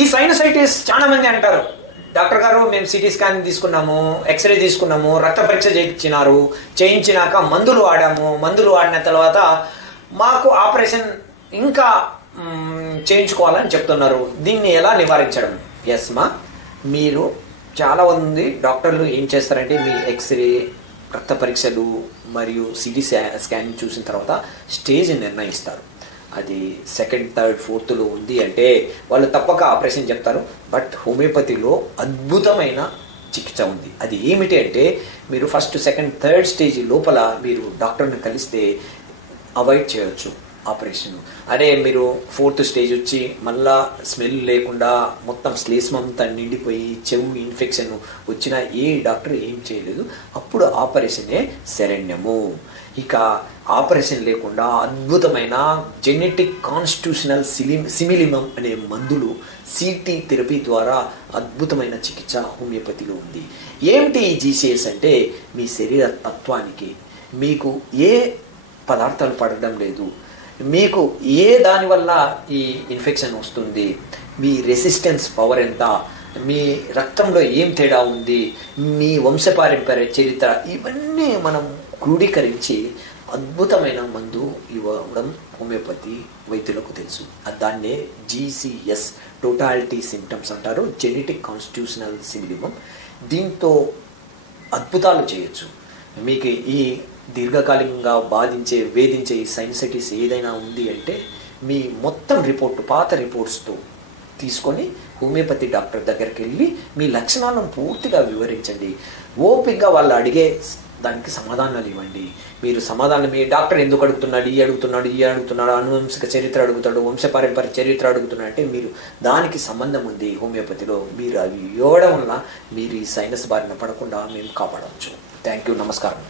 ఈ సైనసైటిస్ చాలా మంది అంటారు, డాక్టర్ గారు మేము సిటీ స్కాన్ తీసుకున్నాము, ఎక్స్రే తీసుకున్నాము, రక్త పరీక్ష చేయించినాక మందులు వాడిన తర్వాత మాకు ఆపరేషన్ ఇంకా చేయించుకోవాలని చెప్తున్నారు, దీన్ని ఎలా నివారించడం? ఎస్ మా, మీరు చాలా మంది డాక్టర్లు ఏం చేస్తారంటే మీ ఎక్స్రే, రక్త పరీక్షలు మరియు సిటీ స్కాన్ చూసిన తర్వాత స్టేజ్ నిర్ణయిస్తారు. అది సెకండ్, థర్డ్, ఫోర్త్లో ఉంది అంటే వాళ్ళు తప్పక ఆపరేషన్ చెప్తారు. బట్ హోమియోపతిలో అద్భుతమైన చికిత్స ఉంది. అది ఏమిటి అంటే మీరు ఫస్ట్, సెకండ్, థర్డ్ స్టేజ్ లోపల మీరు డాక్టర్ని కలిస్తే అవాయిడ్ చేయొచ్చు ఆపరేషన్. అదే మీరు ఫోర్త్ స్టేజ్ వచ్చి మళ్ళా స్మెల్ లేకుండా మొత్తం శ్లేష్మం అంతా నిండిపోయి చెవు ఇన్ఫెక్షన్ వచ్చిన ఏ డాక్టర్ ఏం చేయలేదు, అప్పుడు ఆపరేషనే శరణ్యము. ఇక ఆపరేషన్ లేకుండా అద్భుతమైన జెనెటిక్ కాన్స్టిట్యూషనల్ సిమిలిమం అనే మందులు, సిటీ థెరపీ ద్వారా అద్భుతమైన చికిత్స హోమియోపతిలో ఉంది. ఏమిటి ఈ జీసీఎస్ అంటే మీ శరీర తత్వానికి మీకు ఏ పదార్థాలు పడడం లేదు, మీకు ఏ దానివల్ల ఈ ఇన్ఫెక్షన్ వస్తుంది, మీ రెసిస్టెన్స్ పవర్ ఎంత, మీ రక్తంలో ఏం తేడా ఉంది, మీ వంశపారంపర్య చరిత్ర, ఇవన్నీ మనం క్రోడీకరించి అద్భుతమైన మందు ఇవ్వడం హోమియోపతి వైద్యులకు తెలుసు. దాన్నే జీసీఎస్, టోటాలిటీ సింప్టమ్స్ అంటారు, జెనెటిక్ కాన్స్టిట్యూషనల్ సిమిలిమం. దీంతో అద్భుతాలు చేయొచ్చు. మీకు ఈ దీర్ఘకాలికంగా వేధించే ఈ సైనసైటిస్ ఏదైనా ఉంది అంటే మీ మొత్తం రిపోర్టు, పాత రిపోర్ట్స్తో తీసుకొని హోమియోపతి డాక్టర్ దగ్గరికి వెళ్ళి మీ లక్షణాలను పూర్తిగా వివరించండి. ఓపికగా వాళ్ళు అడిగే దానికి సమాధానాలు ఇవ్వండి. మీరు సమాధానం, మీ డాక్టర్ ఎందుకు అడుగుతున్నాడు, ఈ అడుగుతున్నాడు, అనువంశిక చరిత్ర అడుగుతాడు, వంశపారంపర్య చరిత్ర అడుగుతున్నాడు అంటే మీరు దానికి సంబంధం ఉంది హోమియోపతిలో. మీరు అవి ఇవ్వడం వల్ల మీరు ఈ సైనస్ బారిన పడకుండా మేము కాపాడవచ్చు. Thank you. నమస్కారం.